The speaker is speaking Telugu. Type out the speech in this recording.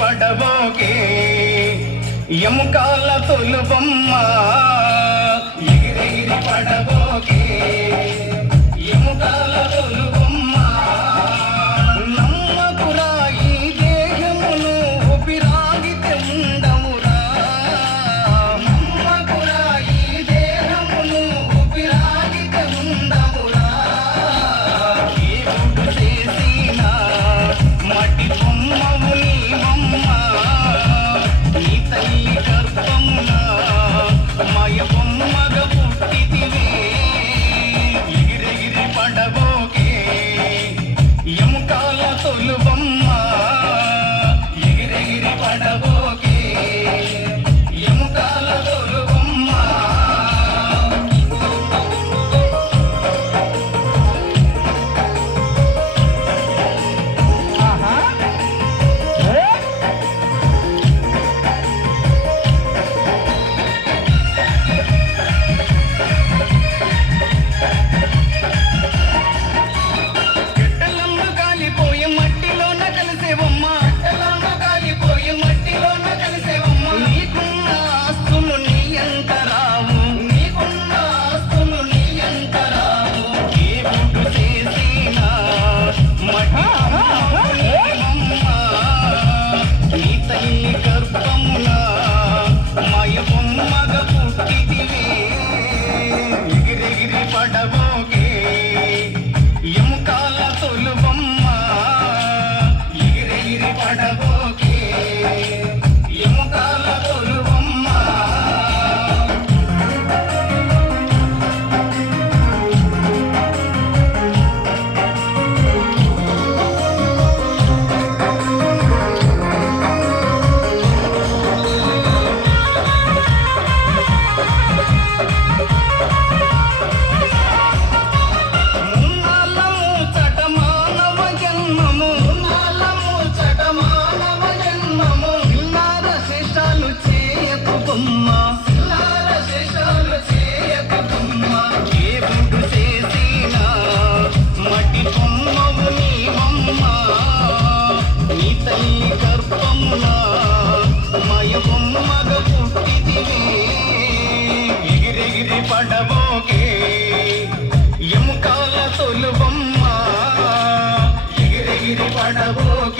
పడబోకే ఎముకాల తొలుబొమ్మ. ఎగిరెగిరి పడబోకే ఎగిరెగిరి